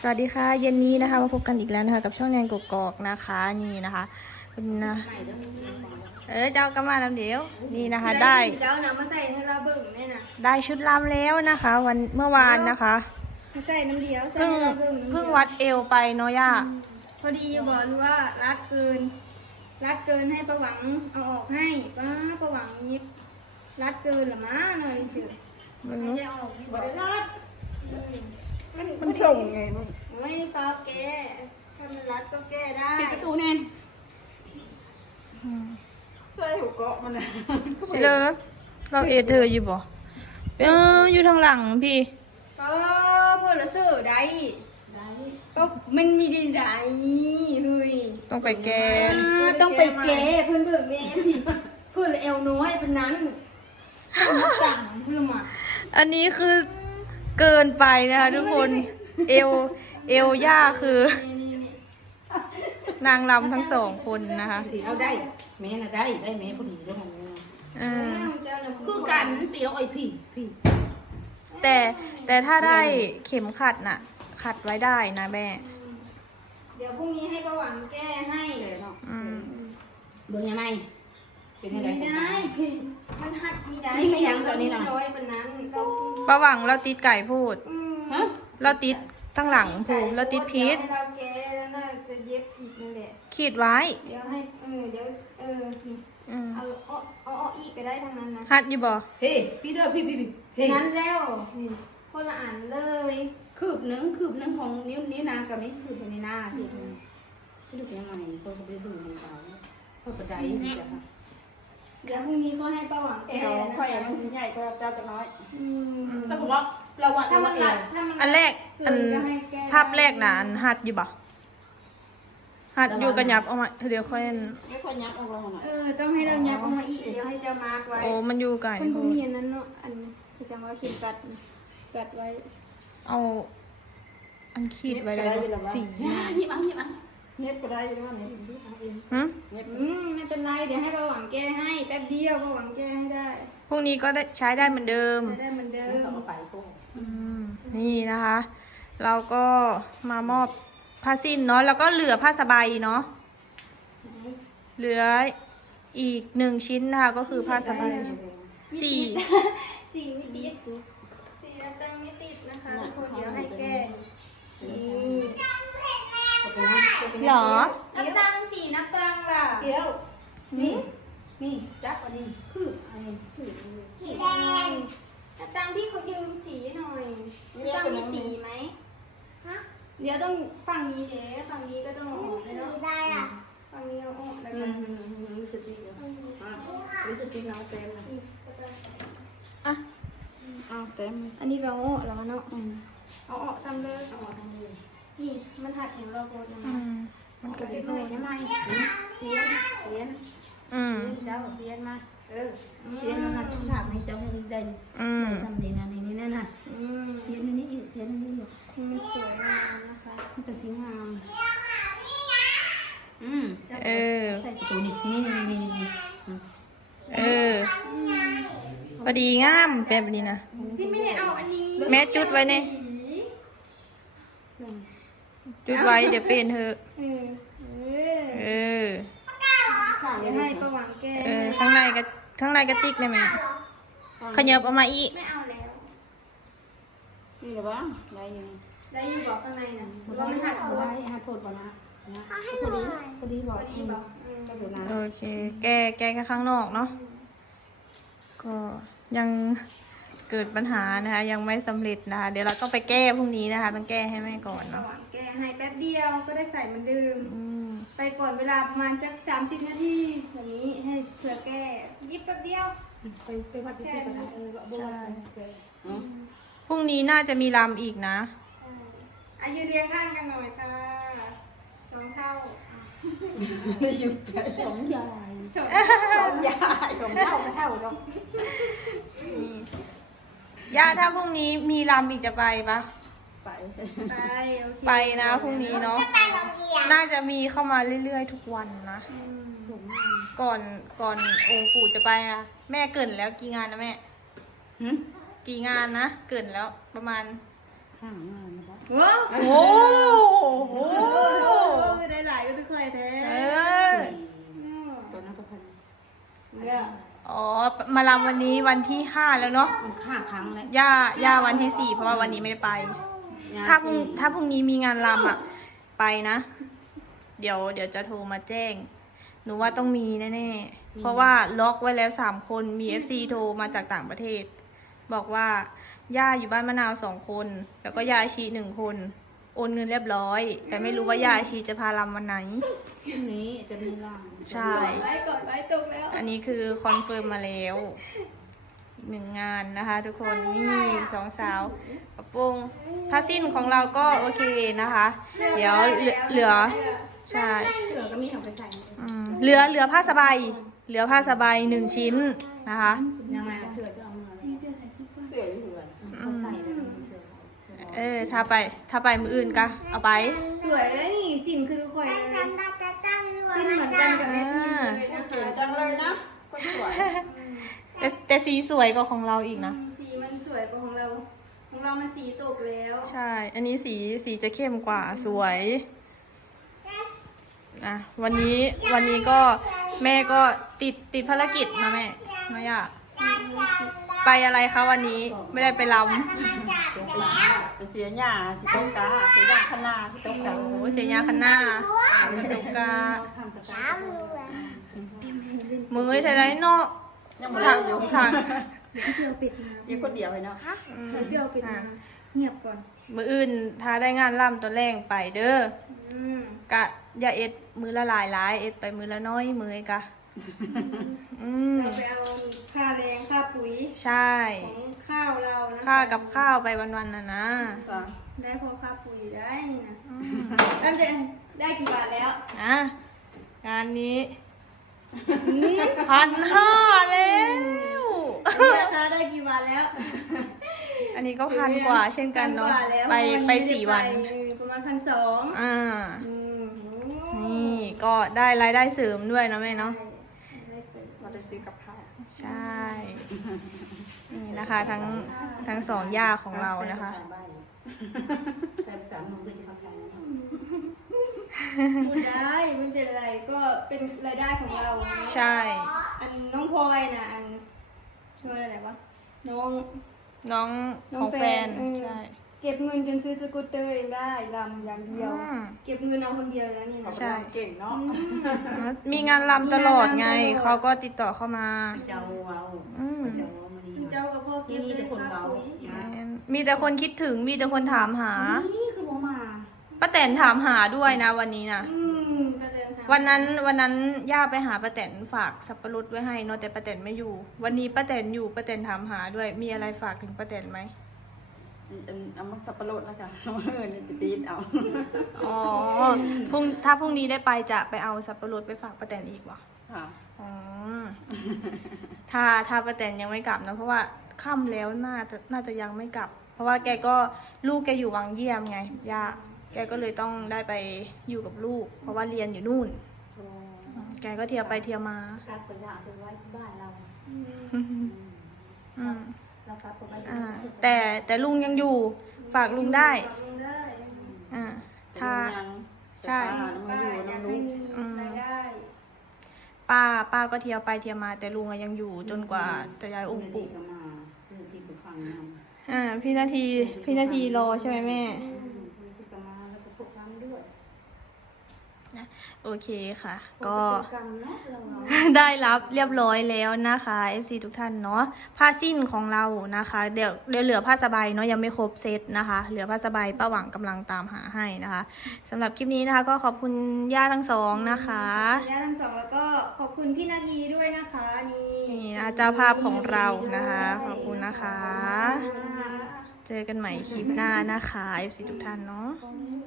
วัสดีค่ะเย็นนี้นะคะมาพบกันอีกแล้วนะคะกับช่องแนนกกอกนะคะนี่นะคะเป็นนะเจ้ากำมาลำเดียวนี่นะคะได้เจ้านะมาใส่ให้เราเบิ่งเนี่ยนะได้ชุดลำแล้วนะคะวันเมื่อวานนะคะมาใส่น้ำเดียวใส่เพิ่งให้เราเบิ่งเพิ่งวัดเอวไปเนาะย่าพอดีบอกรู้ว่ารัดเกินให้ประหวังเอาออกให้ประหวังยิบรัดเกินหรือมาหน่อยสิมันจะออกอยู่บ่ได้รัดมันส่งไงมึงไม่ได้ฟ้าแก้ถ้ามันรัดก็แก้ได้ปิดประตูแน่นใส่หัวเกาะมันนะสิเลยเราเอเธออยู่บ่อยู่ทางหลังพี่ก็เพื่อนละซื้อได้ก็มันมีดีได้เฮ้ยต้องไปแก้ต้องไปแก้เพื่อนเบิ่งแม่พี่เพื่อนเอวน้อยเป็นนั้นต่างเพื่อนมาอันนี้คือเกินไปนะคะทุกคนเอวย่าคือนางรำทั้งสองคนนะคะเอาได้แม่น่ะได้แม่พอดีแล้วมัน คือกันเปียวไอ้พี่แต่ถ้าได้เข็มขัดน่ะ ขัดไว้ได้นะแม่เดี๋ยวพรุ่งนี้ให้ประหวังแก้ให้เลยเนาะเบิ่งยังไงเป็นยังไงไม่ได้พี่มันหักไม่ได้นี่ไม่ยังสอนนี่นะน้อยเป็นนั้นก็ประหวังเราติดไก่พูดฮะเราติดทั้งหลังพูดเราติดพีชเราแก้แล้วน่าจะเย็บอีกนั่นแหละขีดไว้เดี๋ยวให้เดี๋ยวเอาอีกไปได้ทั้งนั้นนะหัดอยู่บ่เฮ้พี่เด้อพี่เฮ้นั้นแล้วคนละอันเลยคืบหนึ่งของนิ้วนางกับไม่คืบในหน้าพี่ดูยังไงเขาไปดูในเตาเขากระไดนี่จ้ะเดี๋ยวพรุ่งนี้ก็ให้ประหวังเอแก้วนะค่อยน้องสิใหญ่ก็เจ้าจะน้อยแต่แต่ผมว่าเราวัดถ้าเรามัวันดเอรัดวถ้ามันอันแรกภาพแรกนะอันหัดอยู่บ่หัดอยู่กันยับเอามาเดี๋ยวค่อยไม่ค่อยยักเอาเราหน่อยต้องให้เรายับออกมาอีกเดี๋ยวให้เจ้ามาร์กไว้โอ้มันอยู่ไก่คนพวพูกดนี้อันนั้นเนาะอันที่จะมาขีดกัดไว้เอาอันขีดไว้เลยสีหยิบเอาเน็บก็ได้อยู่แล้วเน็บเอาเองหืมเน็บไม่เป็นไรเดี๋ยวให้ประหวังแก้ให้แป๊บเดียวประหวังแก้ให้ได้พรุ่งนี้ก็ได้ใช้ได้เหมือนเดิมใช้ได้เหมือนเดิมเอาไปพวกนี่นะคะ เราก็มามอบผ้าสิ้นเนาะแล้วก็เหลือผ้าสบายเนาะเหลืออีก1 ชิ้นนะคะก็คือผ้าสบายสี่สีไม่ติดสีน้ำตาลไม่ติดนะคะทุกคนเดี๋ยวให้แก้นี่หรอน้ำตาลสีน้ำตาลล่ะเดี๋ยวนี่จับอันนี้คืออันนี้คือสีแดงน้ำตาลพี่เขายืมสีหน่อยน้ำตาลมีสีไหมฮะเดี๋ยวต้องฝั่งนี้เดี๋ยวฝั่งนี้ก็ต้องเอาออกเลยเนาะได้อ่ะฝั่งนี้เอาออกแล้วกันรู้สึกดีเหรอรู้สึกดีน้องเต็มเลยอ่ะอ้าวเต็มอันนี้ก็เอาออกแล้วเนาะเอาออกซ้ำเลยเอาทำเลยนี่มันหัดอย่างเราโกดนะมันก็ก็จะหหน่น่ออย ยยังไงเสียนเสีเจ้าเสียนมาเสียนมาสักสามให้เจ้าให้ได้สัมเดนะในนี้นั่นน่ะเสียนอันนี้เสียนอันนี้อยู่มันสวยงามนะคะมันจะจริงงามใส่ตัวนี้นี่พอดีงามเป็นแบบนี้นะพี่ไม่ได้เอาอันนี้แม่จุดไว้เนี่ยจุดไว้เดี๋ยวเป็นเถอะเออเดี๋ยวให้ประหวังแก้ข้างในกระติกได้ไหมขยับออกมาอีกไม่เอาแล้วนี่หรอวะได้ยังได้ยินบอกข้างในนะว่ามันหัดโคได้ตรหัดโทษก่อนนะพอดีบอกพอดีบอกก็เดี๋ยวนะโอเคแก้ข้างนอกเนาะก็ยังเกิดปัญหานะคะยังไม่สำเร็จนะคะเดี๋ยวเราต้องไปแก้พรุ่งนี้นะคะต้องแก้ให้แม่ก่อนประเนาะหวังแก้ให้แป๊บเดียวก็ได้ใส่เหมือนเดิม ไปก่อนเวลาประมาณสัก30 นาทีแบบนี้ให้เผื่อแก้ยิบแป๊บเดียวไปวัดที่ไหนบ้านพรุ่งนี้น่าจะมีรำอีกนะใช่อายุเรียงข้างกันหน่อยค่ะ2 เท่าไม่อยู่สองยายชมสองเท่าไม่เท่าหรอกย่าถ้าพรุ่งนี้มีรำอีกจะไปปะไปไปโอเคไปนะพรุ่งนี้เนาะน่าจะมีเข้ามาเรื่อยๆทุกวันนะสมก่อนองค์ปู่จะไปอะแม่เกรินแล้วกี่งานนะแม่ กี่งานนะเกรินแล้วประมาณห่างมากนะว้าวโอ้โหไม่ได้หลายก็ทุกคนแท้เออตัวนั้นก็พันเนี่ยอ๋อ มาลำวันนี้วันที่ 5 แล้วเนาะมันฆ่าครั้งแล้วย่าวันที่ 4 เพราะว่าวันนี้ไม่ได้ไป ถ้าพรุ่งนี้มีงานลำอ่ะ ไปนะ เดี๋ยวจะโทรมาแจ้ง หนูว่าต้องมีแน่ๆ เพราะว่าล็อกไว้แล้ว 3 คน มี FC โทรมาจากต่างประเทศ บอกว่าย่าอยู่บ้านมะนาว2 คน แล้วก็ย่าอาชี1 คน โอนเงินเรียบร้อย แต่ไม่รู้ว่าย่าอาชีจะพาลำวันไหนพรุ่งนี้จะมีร่างใช่กดไว้ตรงแล้วอันนี้คือคอนเฟิร์มมาแล้วอีก1 งานนะคะ ทุกคนนี่2 สาวปรับปรุงผ้าสิ้นของเราก็โอเคนะคะ เดี๋ยวเหลือใช่เสือก็มีเอาไปใส่เหลือผ้าสบาย1 ชิ้นนะคะยังไงเสือจะเอาเงินเสืออยู่เหมือนเขาใส่แล้วเสือถ้าไปมืออื่นกะเอาไปสวยแล้วนี่สินคือทุกคนสินเหมือนกันกับเม็ดมินเลยนะคะจังเลยนะคนสวยแต่สีสวยกว่าของเราอีกนะสีมันสวยกว่าของเรามันสีตกแล้วใช่ อันนี้สีจะเข้มกว่าสวยนะวันนี้ก็แม่ก็ติดภารกิจนะแม่น้อยอะไปอะไรคะวันนี้ไม่ได้ไปลไปเสียหญ้าสิตกกาเสียหญ้าคณาสิตกำกาโอ้เสียยาคันหน้าตกกามือไทยไรเนาะยังบ่ได้อยู่ทางเดี๋ยวปิดมาอยู่คนเดียวเลยเนาะเดี๋ยวปิดมาเงียบก่อนมืออื่นถ้าได้งานล่ำตัวแรงไปเด้ออืมกะอย่าเอ็ดมือละหลายเอ็ดไปมือละน้อยมือกะเราไปเอาค่าแรงค่าปุ๋ยใช่ของข้าวเรานะค่ากับข้าวไปวันๆนะจ้ะได้พอค่าปุ๋ยได้นี่นะตั้งแต่ได้กี่บาทแล้วอ่ะงานนี้1,500แล้วอันนี้ราคาได้กี่บาทแล้วอันนี้ก็1,000 กว่าเช่นกันเนาะ 1,000 กว่าแล้วไปไม่ด้ 4 วันประมาณ1,200 อ่าอืมนี่ก็ได้รายได้เสริมด้วยเนาะแม่เนาะได้เสร็จเราได้ซื้อกับข้าวใช่ นี่นะคะทั้งสองย่าของเรานะคะใส่ภาษาหนูคือสิคำไทยนะพูดได้ไม่เป็นไรก็เป็นรายได้ของเราใช่อันน้องพลอยนะอันชื่ออะไรวะน้องน้องน้ขององแฟนแฟนใช่เก็บเงินจนซื้อสกูตเตอร์เองได้ลำอย่างเดียวอืมเก็บเงินเอาคนเดียวนะนี่เขานะเป็นคนเก่งเนาะมีงานรำตลอดไง เขาก็ติดต่อเข้ามาเจ้าเอาอืมเจ้าเอามาดีเจ้ากับพ่อเก็บมีเงิแต่นคนค่าเบาปุ๋ยมีแต่คนคิดถึง มีแต่คนถามหานี่คือบ่มาป้าแตนถามหาด้วยนะวันนี้นะก็เดินทางวันนั้นย่าไปหาป้าแตนฝากสับปะรดไว้ให้เนาะแต่ป้าแตนไม่อยู่ วันนี้ป้าแตนอยู่ป้าแตนถามหาด้วย มีอะไรฝากถึงป้าแตนไหมเอามาสับปะรดแล้วค่ะเอามาเอิญจะตีนเอาอ๋อถ้าพรุ่งนี้ได้ไปจะไปเอาสับปะรดไปฝากป้าแตนอีกวะค่ะอ๋อ ถ้าป้าแตนยังไม่กลับนะเพราะว่าค่ำแล้วน่าจะยังไม่กลับ เพราะว่าแกก็ลูกแกอยู่วังเยี่ยมไงย่าแกก็เลยต้องได้ไปอยู่กับลูก เพราะว่าเรียนอยู่นู่น แกก็เที่ยวไปเที่ยวมาการเปิดร้านไปไว้ที่บ้านเราอืมเราฝากไปไว้แต่ลุงยังอยู่ ฝากลุงได้ฝากลุงได้อ่า ถ้า ใช่ป้าอยู่อยากน้ำให้ลูกมีรายได้ป้าก็เที่ยวไปเที่ยวมา แต่ลุงอะยังอยู่จนกว่าจะย้ายองค์ปู่ก็มาเรื่องที่ไปฟังนำพี่นาทีรอใช่ไหมแม่ที่ก็มาแล้วก็พวกนั้นด้วยโอเคค่ะ ก็กรรมเนาะเราได้รับเรียบร้อยแล้วนะคะ FC ทุกท่านเนาะผ้าสิ้นของเรานะคะ เดี๋ยวเหลือผ้าสบายเนาะยังไม่ครบเซตนะคะ เหลือผ้าสบายป้าหวังกำลังตามหาให้นะคะสำหรับคลิปนี้นะคะ ก็ขอบคุณย่าทั้งสองนะคะย่าทั้งสองแล้วก็ขอบคุณพี่นาทีด้วยนะคะนี่นี่นะเจ้าภาพของเรานะคะขอบคุณนะคะ เจอกันใหม่คลิปหน้านะคะ FC ทุกท่านเนาะค